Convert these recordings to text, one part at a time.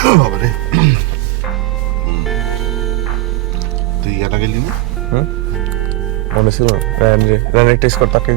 বাবারে, তুই ইয়াটা গেলি না? মনে ছিল না রানের টেস্ট কর তাকে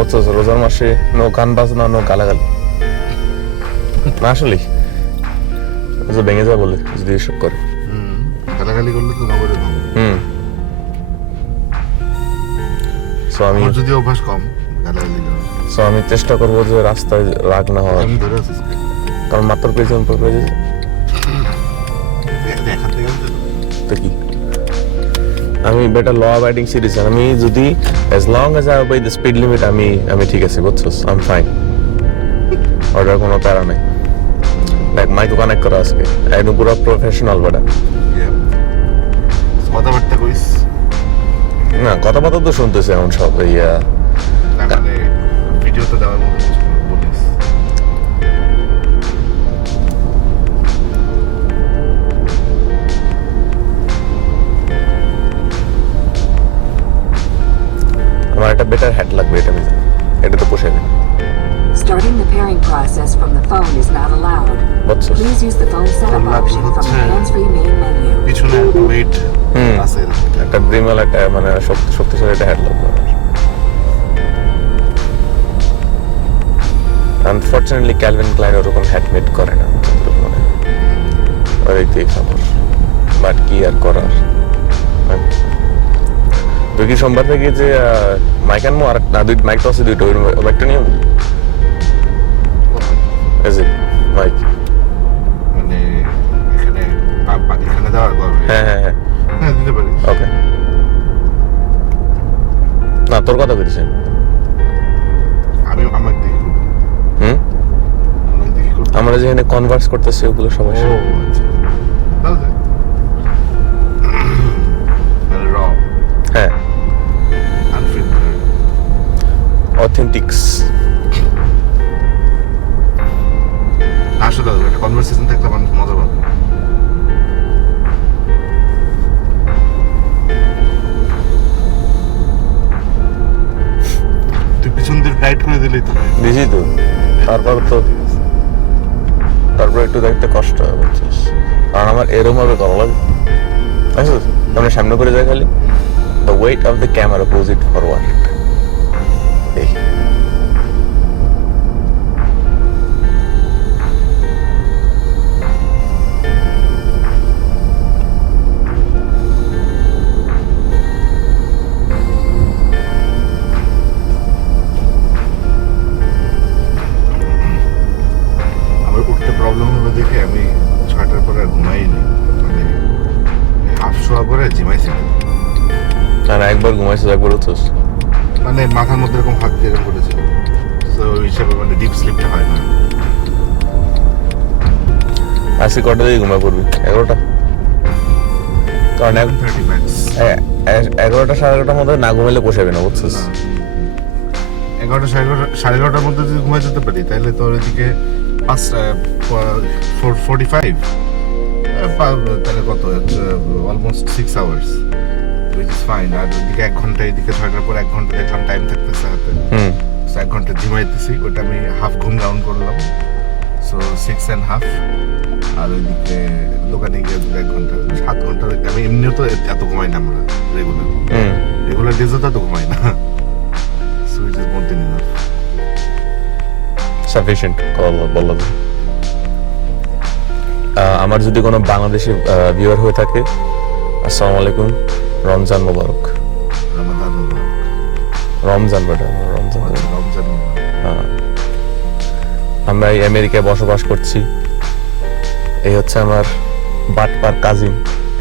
হচ্ছে রোজার মাসে নো গান বাজনা নো গালাগালি না আসলেই ভেঙে যায় বলে যদি এসব করে গালাগালি করলে তো নগরে সো আমি যদি অভ্যাস কম গালাগালি সো আমি চেষ্টা করবো যে রাস্তায় রাগ না হয় আমি ধরে আছিস কারণ মাত্র পেয়েছেন তো কি আমি বেটার ল অ্যাবাইডিং সিটিজেন আমি যদি as long as I obey the speed limit আমি ঠিক আছে বুঝছস আই এম ফাইন ওটার কোনো প্যারা নেই লাইক মাইক কানেক্ট করা আজকে একদম পুরো প্রফেশনাল বেটা কথাবার্তা কইস না কথাবার্তা তো শুনতেছে এখন সব ইয়া মানে ভিডিও তো দেওয়ার মতো বলিস আমার একটা বেটার হ্যাট লাগবে এটা তো পোষাবে Starting the pairing process from the phone is not allowed. বুঝছস Please use the phone setup option from the hands-free main menu. পিছনে ওয়েট আছে একটা ড্রিমওয়ালা একটা মানে শক্তিশালী একটা হ্যাট লাগবে আনফরচুনেটলি ক্যালভিন ক্লাইন ওরকম হ্যাট মেড করে না মানে ওই দিক খবর বাট কি আর করার তুই কি সোমবার থেকে যে মাইক আনবো আর না দুই মাইক তো আছে দুইটা ওই মাইকটা নিয়ে মাইক মানে এখানে এখানে দেওয়ার করবে হ্যাঁ দিতে পারি ওকে না তোর কথা বলছি আমি আমার দিকে আমার দিকে আমরা যেখানে কনভার্স করতেছি ওগুলো সবাই ও আচ্ছা তাহলে মানে র হ্যাঁ আনফিল্টার্ড অথেন্টিক্স আসলে একটা কনভারসেশন থাকলে মানুষ মজা পাবে তুই পিছন দিয়ে রাইড করে দিলেই তো দিছি তো তারপর একটু দেখতে কষ্ট হয় বুঝছিস কারণ আমার এরম ভাবে করা লাগে বুঝছিস আমরা সামনে করে যাই খালি the weight of the camera push it forward এই প্রবলেম হলো দেখে আমি 6টার পরে আর ঘুমাইনি মানে হাফ শোয়া পরে জিমাইছি আর একবার ঘুমাইছিস একবার উঠছিস মানে মাথার মধ্যে এরকম হাত দিয়ে এরকম করেছিল তো ওই হিসেবে মানে ডিপ স্লিপটা হয় না আজকে কটা দিয়ে ঘুমা পড়বি 11টা কারণ 30 ম্যাক্স 11টা 11:30টার মধ্যে না ঘুমাইলে পোষাবে না বুঝছিস 11টা 11:30টার মধ্যে যদি ঘুমাই যেতে পারি তাহলে তোর এদিকে 4:45 তাহলে কত almost 6 hours which is fine আর ওদিকে 1 ঘন্টা এদিকে 6টার পর 1 ঘন্টা দেখলাম টাইম থাকতেছে হাতে সো 1 ঘন্টা জিমাইতেছি ওটা আমি হাফ ঘুম ডাউন করলাম সো 6.5 আর ওইদিকে দোকানে গিয়ে 1 ঘন্টা 7 ঘন্টা আমি এমনিও তো এত ঘুমাই না আমরা রেগুলার ডেজও তো এত ঘুমাই না so it is more then enough sufficient বলল আমার যদি কোনো বাংলাদেশি ভিউয়ার হয়ে থাকে আসসালামু আলাইকুম রমজান মোবারক রমজান আমরা এই আমেরিকায় বসবাস করছি এই হচ্ছে আমার বাটপার কাজিন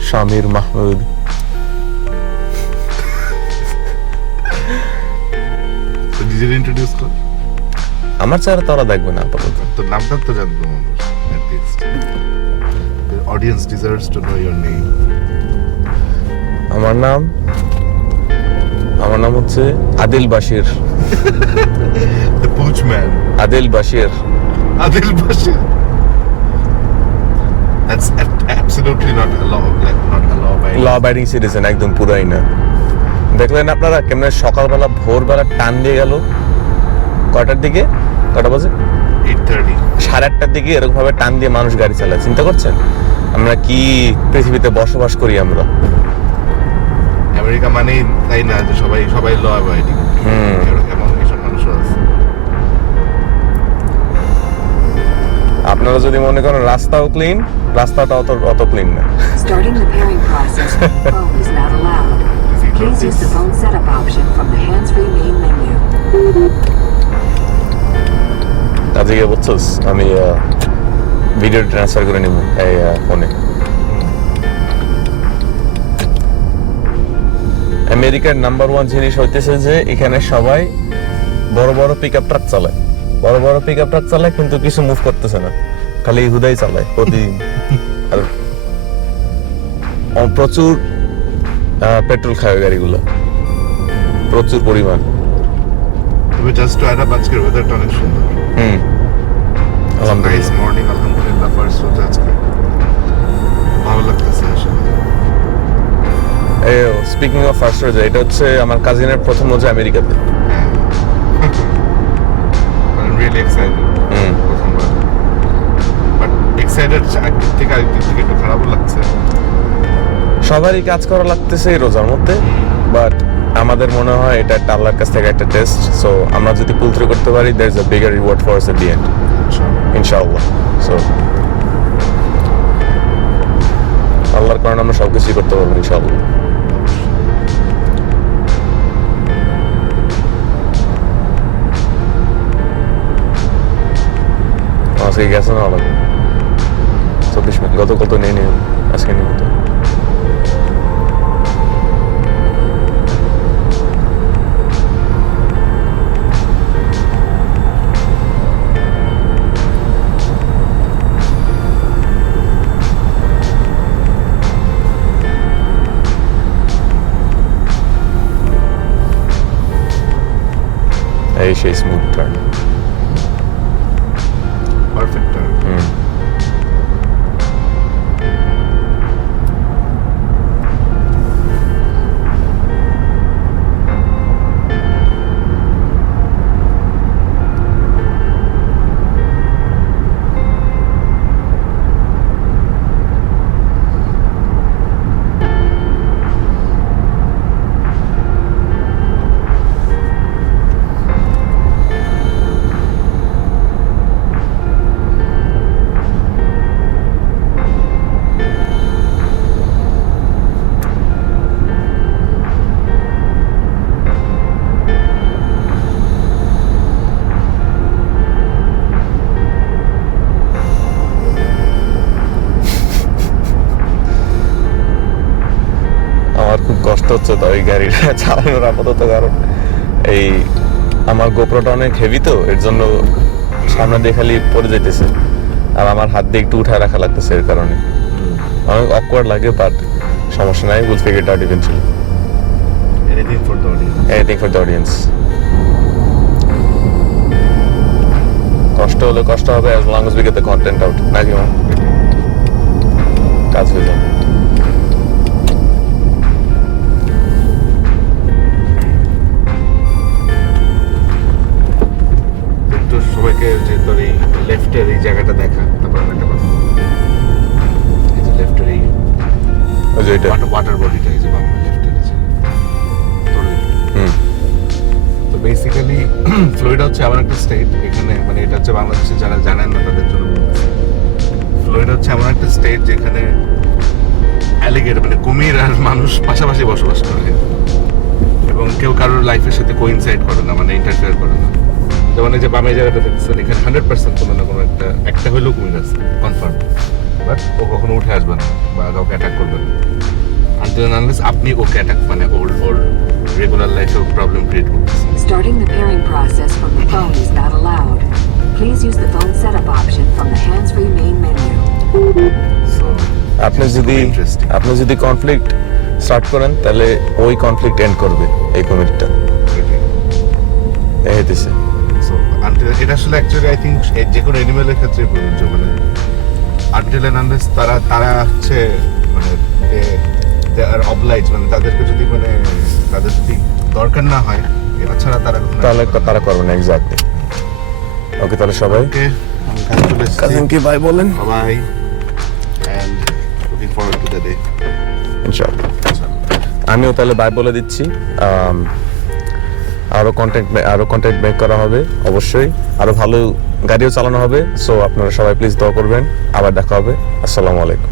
শামির মাহমুদ। তো নিজের ইন্ট্রোডিউস কর। আমার চেহারা তারা দেখবে না আপাতত। তোর নামটা তো জানবো মানুষ at least. The audience deserves to know your name. আমার নাম হচ্ছে Adil Bashir. The Pooch Man. Adil Bashir. Adil Bashir. That's absolutely not allowed, like not allowed by law abiding citizen একদম পুরাই না। দেখলেন আপনারা কেমন সকালবেলা ভোরবেলা টান দিয়ে গেল, কয়টার দিকে, কয়টা বাজে, 8:30. 8:30টার দিকে এরকম ভাবে টান দিয়ে মানুষ গাড়ি চালায়। চিন্তা করছেন আমরা কি পৃথিবীতে বসবাস করি আমরা? আমেরিকা মানেই তাই না যে সবাই ল অ্যাভয়েডিং। এমন কিছু মানুষও আছে। আপনারা যদি মনে করেন রাস্তাও ক্লিন, রাস্তাটা অত ক্লিন না। Starting the pairing process from the phone is not allowed. Please use the phone setup option from the hands-free main menu. আজকে বুঝছস আমি ভিডিও ট্রান্সফার করে নিব এই ফোনে। আমেরিকার নাম্বার 1 জিনিস হইতেছে যে এখানে সবাই বড় বড় পিকআপ ট্রাক চালায়, বড় বড় পিকআপ ট্রাক চালায় কিন্তু কিছু মুভ করতেছে না, খালি হুদাই চালায় প্রতিদিন। আর প্রচুর পেট্রোল খায় গাড়িগুলো, প্রচুর পরিমাণ। তবে জাস্ট টু অ্যাড আপ, আজকের ওয়েদারটা অনেক সুন্দর। নাইস আলহামদুলিল্লাহ। মর্নিং, আলহামদুলিল্লাহ। ফার্স্ট রোজ আজকে ভালো লাগতেছে আসলে। স্পিকিং অফ ফার্স্ট রোজা, এটা হচ্ছে আমার কাজিনের প্রথম রোজা আমেরিকাতে। I'm really excited. প্রথমবার। But excited একদিক থেকে আরেকদিক থেকে একটু খারাপও লাগছে। সবারই কাজ করা লাগতেছে এই রোজার মধ্যে, বাট আমাদের মনে হয় এটা একটা আল্লাহর কাছ থেকে একটা টেস্ট। সো আমরা যদি পুল থ্রু করতে পারি, there is a bigger reward for us at the end, ইনশাআল্লাহ। সো আল্লাহর কারণে আমরা সবকিছুই করতে পারবো ইনশাআল্লাহ। আজকে গেছে না আলাদা 24 মিনিট, গতকাল তো নেই আজকে নেই তো। এই সেই স্মুথ টার্ন। Perfect turn. খুব কষ্ট হচ্ছে তো এই গাড়িটা চালানোর আপাতত, কারণ এই আমার গোপ্রোটা অনেক হেভি তো, এর জন্য সামনে দিয়ে খালি পড়ে যাইতেছে, আর আমার হাত দিয়ে একটু উঠায় রাখা লাগতেছে, এর কারণে অনেক অকওয়ার্ড লাগে, বাট সমস্যা নাই, will figure it out eventually. Anything for the audience. Anything for the audience. কষ্ট হলে কষ্ট হবে, as long as we get the content out, নাকি মা? কাজ হয়ে যাবে। একটু সবাইকে যে তোর এই লেফটের এই জায়গাটা দেখা, তারপর আমি একটা কথা বলবো। এই যে লেফটের এই ওই যে এটা ওয়াটার বডিটা, এই যে বাম লেফটের তো বেসিক্যালি ফ্লোরিডা হচ্ছে এমন একটা স্টেট, এখানে মানে এটা হচ্ছে বাংলাদেশে যারা জানেন না তাদের জন্য বলতেছি। ফ্লোরিডা হচ্ছে এমন একটা স্টেট যেখানে অ্যালিগেটর মানে কুমির আর মানুষ পাশাপাশি বসবাস করে, এবং কেউ কারোর লাইফের সাথে কোইনসাইড করে না, মানে ইন্টারফেয়ার করে না। যেমন এই যে বামে জায়গাটা দেখছেন, এখানে 100% কোনো না কোনো একটা হইলেও কুমির আছে কনফার্ম, বাট ও কখনো উঠে আসবে না বা কাউকে অ্যাটাক করবে না। আনটিল আনলেস আপনি ওকে অ্যাটাক মানে ওর রেগুলার লাইফে প্রবলেম ক্রিয়েট করতেছেন। Starting the pairing process from the phone is not allowed. Please use the phone setup option from the hands-free main menu. So আপনি যদি কনফ্লিক্ট স্টার্ট করেন তাহলে ওই কনফ্লিক্ট এন্ড করবে এই কমিটিটা এই হইতেছে। সো আনটিল এটা আসলে অ্যাকচুয়ালি আই থিঙ্ক যে কোনো অ্যানিমেলের ক্ষেত্রে প্রযোজ্য, মানে আনটিল এন্ড আনলেস তারা হচ্ছে মানে দে আর অবলাইজ, মানে তাদেরকে যদি মানে তাদের যদি দরকার না হয় এটা ছাড়া তারা কখনো তাহলে তারা করবে না এক্স্যাক্টলি। ওকে তাহলে সবাই ওকে আমি কাজ চলে এসেছি। কাজিনকে বাই বলেন। Bye and looking forward to the day. ইনশাআল্লাহ আমিও তাহলে বাই বলে দিচ্ছি। আরো কন্টেন্ট মেক করা হবে অবশ্যই, আরো ভালো গাড়িও চালানো হবে। সো আপনারা সবাই প্লিজ দোয়া করবেন। আবার দেখা হবে। আসসালামু আলাইকুম।